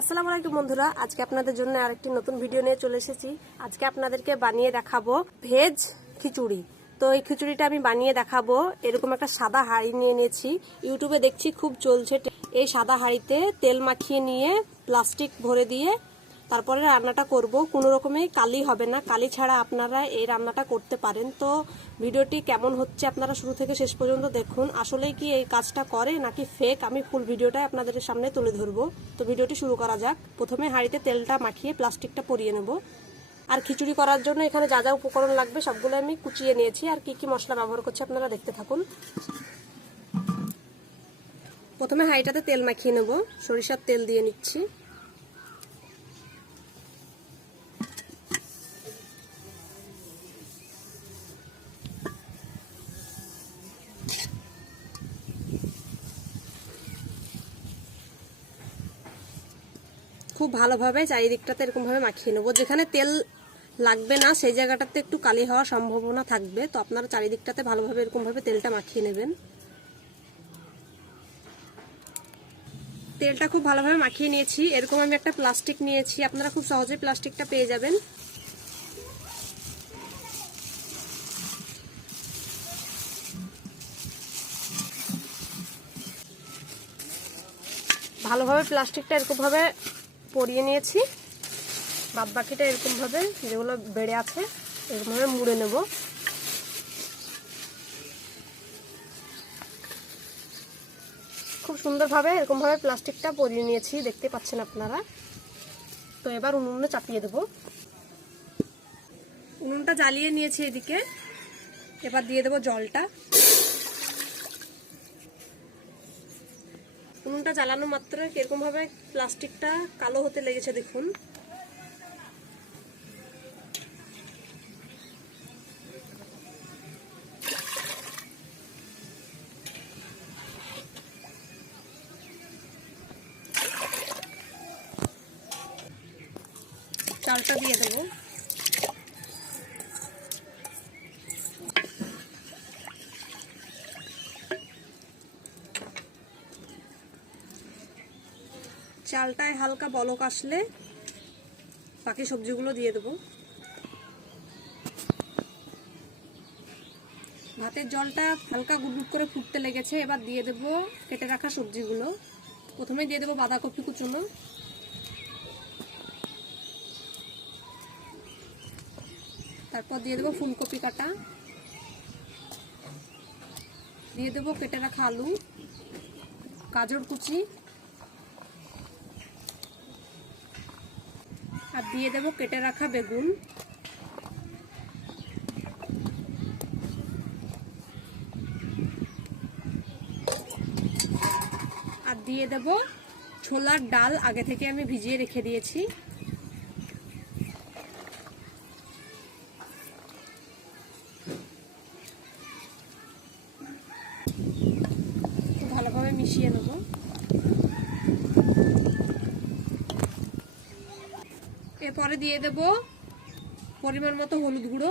আসসালামু আলাইকুম বন্ধুরা, আজকে আপনাদের জন্য আরেকটি নতুন ভিডিও নিয়ে চলে এসেছি। আজকে আপনাদেরকে বানিয়ে দেখাবো ভেজ খিচুড়ি। তো এই খিচুড়িটা আমি বানিয়ে দেখাবো। এরকম একটা সাদা হাঁড়ি নিয়ে নিয়েছি, ইউটিউবে দেখছি খুব চলছে। এই সাদা হাঁড়িতে তেল মাখিয়ে নিয়ে প্লাস্টিক ভরে দিয়ে তারপরে রান্নাটা করব। কোনো রকমের কালি হবে না, কালি ছাড়া আপনারা এই রান্নাটা করতে পারেন। তো ভিডিওটি কেমন হচ্ছে আপনারা শুরু থেকে শেষ পর্যন্ত দেখুন। আসলেই কি এই কাজটা করে নাকি ফেক, আমি ফুল ভিডিওটাই আপনাদের সামনে তুলে ধরবো। তো ভিডিওটি শুরু করা যাক। প্রথমে হাঁড়িতে তেলটা মাখিয়ে প্লাস্টিকটা পরিয়ে নেব। আর খিচুড়ি করার জন্য এখানে যা যা উপকরণ লাগবে সবগুলো আমি কুচিয়ে নিয়েছি। আর কি কি মশলা ব্যবহার করছি আপনারা দেখতে থাকুন। প্রথমে হাঁড়িটাতে তেল মাখিয়ে নেব, সরিষার তেল দিয়ে নিচ্ছি। খুব ভালোভাবে চারিদিকটাতে এরকমভাবে মাখিয়ে নেবো। যেখানে তেল লাগবে না সেই জায়গাটাতে একটু কালি হওয়ার সম্ভাবনা থাকবে, তো আপনারা চারিদিকটাতে ভালোভাবে এরকমভাবে তেলটা মাখিয়ে নেবেন। তেলটা খুব ভালোভাবে মাখিয়ে নিয়েছি। এরকম আমি একটা প্লাস্টিক নিয়েছি, আপনারা খুব সহজেই প্লাস্টিকটা পেয়ে যাবেন। ভালোভাবে প্লাস্টিকটা এরকমভাবে পরিয়ে নিয়েছি। বাদ বাকিটা এরকমভাবে যেগুলো বেড়ে আছে এরকমভাবে মুড়ে নেব। খুব সুন্দরভাবে এরকমভাবে প্লাস্টিকটা পরিয়ে নিয়েছি, দেখতে পাচ্ছেন আপনারা। তো এবার উনুনে চাপিয়ে দেব। উনুনটা জ্বালিয়ে নিয়েছি এদিকে। এবার দিয়ে দেব জলটা। উনুনটা জ্বালানো মাত্র এরকমভাবে প্লাস্টিকটা কালো হতে লেগেছে, দেখুন। চালটা দিয়ে দেবো। চালটায় হালকা বলক আসলে বাকি সবজিগুলো দিয়ে দেবো। ভাতের জলটা হালকা গুড়গুড় করে ফুটতে লেগেছে। এবার দিয়ে দেবো কেটে রাখা সবজিগুলো। প্রথমে দিয়ে দেবো বাঁধাকপি কুচনো, তারপর দিয়ে দেবো ফুলকপি কাটা, দিয়ে দেবো কেটে রাখা আলু, গাজর কুচি, আর দিয়ে দেবো কেটে রাখা বেগুন। আর দিয়ে দেবো ছোলার ডাল, আগে থেকে আমি ভিজিয়ে রেখে দিয়েছি। ভালোভাবে মিশিয়ে নেব। এরপরে দিয়ে দেব পরিমাণ মতো হলুদ গুঁড়ো,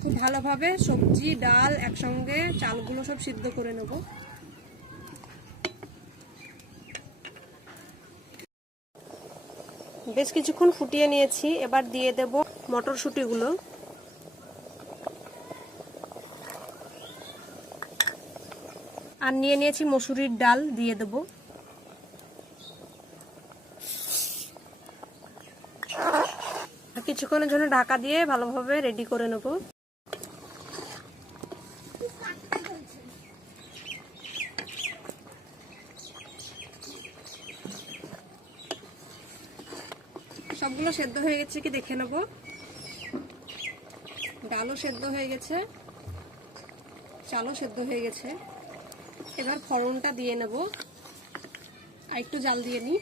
খুব ভালোভাবে সবজি ডাল একসঙ্গে চালগুলো সব সিদ্ধ করে নেব। বেশ কিছুক্ষণ ফুটিয়ে নিয়েছি। এবার দিয়ে দেব মটরশুঁটিগুলো, আর নিয়ে নিয়েছি মসুরির ডাল, দিয়ে দেব। আর কিছুক্ষণের জন্য ঢাকা দিয়ে ভালোভাবে রেডি করে নেব। সবগুলো সেদ্ধ হয়ে গেছে কি দেখে নেব। ডালও সেদ্ধ হয়ে গেছে, চালও সেদ্ধ হয়ে গেছে। এবার ফোড়নটা দিয়ে নেব। আর একটু জাল দিয়ে নিই।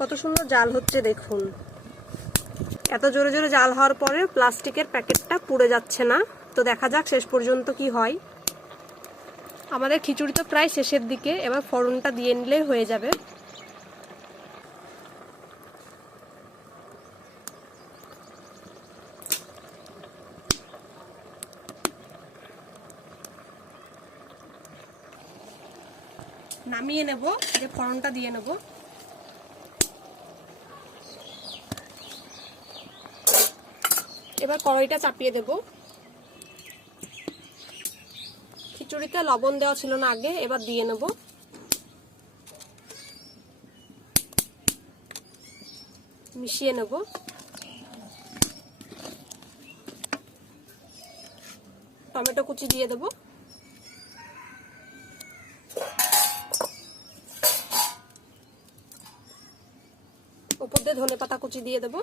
কত সুন্দর জাল হচ্ছে দেখুন। এত জোরে জোরে জাল হওয়ার পরে প্লাস্টিকের প্যাকেটটা পুড়ে যাচ্ছে না। তো দেখা যাক শেষ পর্যন্ত কি হয়। আমাদের খিচুড়ি তো প্রায় শেষের দিকে, এবার ফোড়নটা দিয়ে নিলেই হয়ে যাবে। নামিয়ে নেব, যে ফোড়নটা দিয়ে নেব। এবার কড়াইটা চাপিয়ে দেব। খিচুড়িতে লবণ দেওয়া ছিল না আগে, এবার দিয়ে নেব। মিশিয়ে নেব। টমেটো কুচি দিয়ে দেব। উপর দিয়ে ধনেপাতা কুচি দিয়ে দেব।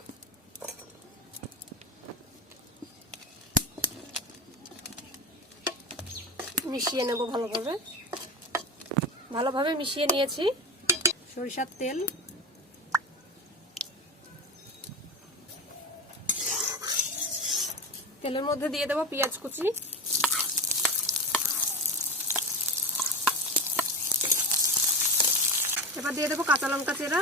মিশিয়ে নেব ভালোভাবে। ভালোভাবে মিশিয়ে নিয়েছি। সরিষার তেল, তেলের মধ্যে দিয়ে দেব পেঁয়াজ কুচি, এবার দিয়ে দেব কাঁচা লঙ্কা চেরা,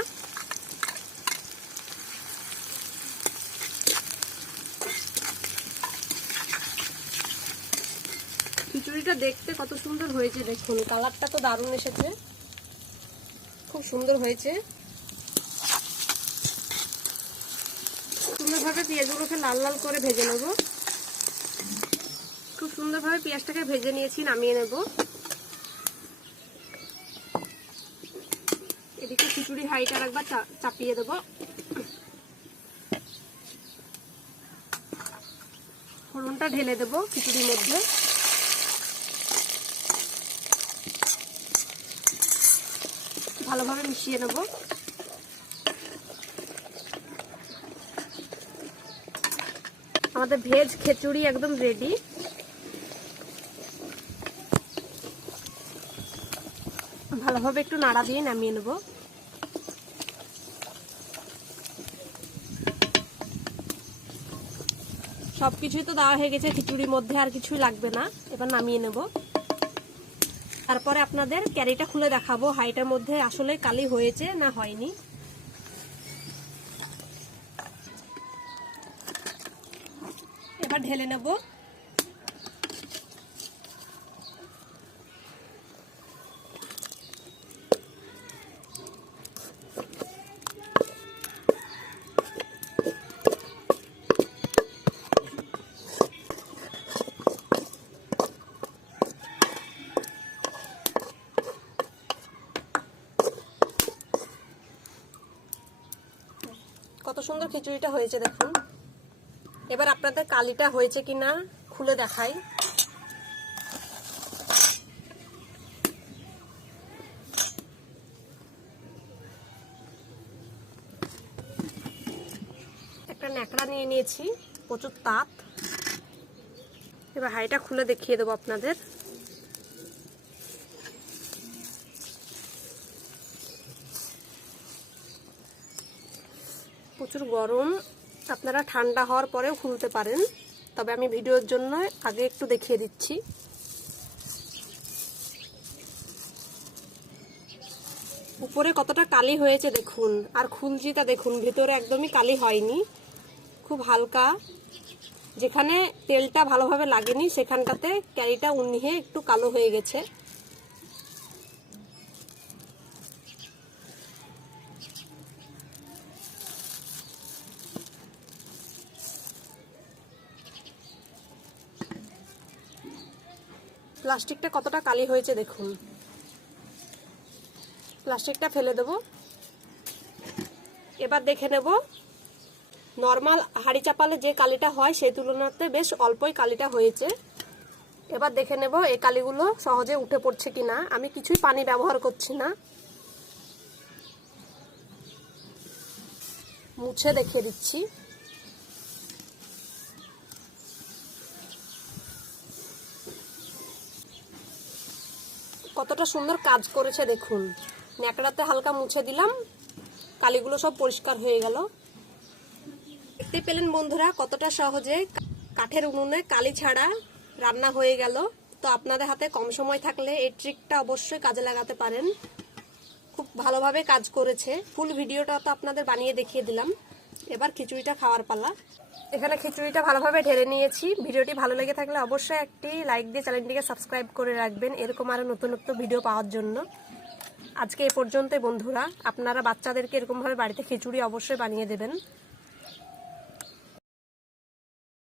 খিচুড়িটা দেখতে কত সুন্দর হয়েছে দেখুন, কালারটা তো দারুণ এসেছে, খুব সুন্দর হয়েছে। সুন্দরভাবে পেঁয়াজগুলোকে লাল লাল করে ভেজে নেব। খুব সুন্দরভাবে পেঁয়াজটাকে ভেজে নিয়েছি, নামিয়ে নেব। এদিকে খিচুড়ি হাঁড়িটা একবার চাপিয়ে দেব। ফোড়নটা ঢেলে দেব খিচুড়ির মধ্যে। ভালোভাবে মিশিয়ে নেব। আমাদের ভেজ খিচুড়ি একদম রেডি। ভালোভাবে একটু নাড়া দিয়ে নামিয়ে নেব। সবকিছুই তো দেওয়া হয়ে গেছে খিচুড়ির মধ্যে, আর কিছুই লাগবে না। এবার নামিয়ে নেব। তারপরে আপনাদের ক্যারিটা খুলে দেখাবো হাঁড়িটার মধ্যে আসলে কালি হয়েছে না হয়নি। এবার ঢেলে নেব। কত সুন্দর খিচুড়িটা হয়েছে দেখুন। এবার আপনাদের কালিটা হয়েছে কিনা খুলে দেখাই। একটা ন্যাকড়া নিয়ে নিয়েছি, প্রচুর তাপ। এবার হাঁড়িটা খুলে দেখিয়ে দেবো আপনাদের। প্রচুর গরম, আপনারা ঠান্ডা হওয়ার পরেও খুলতে পারেন, তবে আমি ভিডিওর জন্য আগে একটু দেখিয়ে দিচ্ছি। উপরে কতটা কালি হয়েছে দেখুন, আর খুলজিটা দেখুন, ভেতরে একদমই কালি হয়নি, খুব হালকা। যেখানে তেলটা ভালোভাবে লাগেনি সেখানটাতে ক্যারিটা উনিয়ে একটু কালো হয়ে গেছে। প্লাস্টিকটা কতটা কালি হয়েছে দেখুন। প্লাস্টিকটা ফেলে দেব। এবার দেখে নেব নর্মাল হাঁড়ি চাপালে যে কালিটা হয় সেই তুলনাতে বেশ অল্পই কালিটা হয়েছে। এবার দেখে নেব এই কালিগুলো সহজে উঠে পড়ছে কিনা। আমি কিছুই পানি ব্যবহার করছি না, মুছে দেখিয়ে দিচ্ছি। কতটা সুন্দর কাজ করেছে দেখুন। ন্যাকড়াতে হালকা মুছে দিলাম, কালিগুলো সব পরিষ্কার হয়ে গেল। দেখতে পেলেন বন্ধুরা কতটা সহজে কাঠের উনুনে কালি ছাড়া রান্না হয়ে গেল। তো আপনাদের হাতে কম সময় থাকলে এই ট্রিকটা অবশ্যই কাজে লাগাতে পারেন। খুব ভালোভাবে কাজ করেছে। ফুল ভিডিওটা তো আপনাদের বানিয়ে দেখিয়ে দিলাম। এবার খিচুড়িটা খাওয়ার পালা। এখানে খিচুড়িটা ভালোভাবে ঢেলে নিয়েছি। ভিডিওটি ভালো লেগে থাকলে অবশ্যই একটি লাইক দিয়ে চ্যানেলটিকে সাবস্ক্রাইব করে রাখবেন এরকম আরও নতুন নতুন ভিডিও পাওয়ার জন্য। আজকে এ পর্যন্তই বন্ধুরা। আপনারা বাচ্চাদেরকে এরকমভাবে বাড়িতে খিচুড়ি অবশ্যই বানিয়ে দেবেন।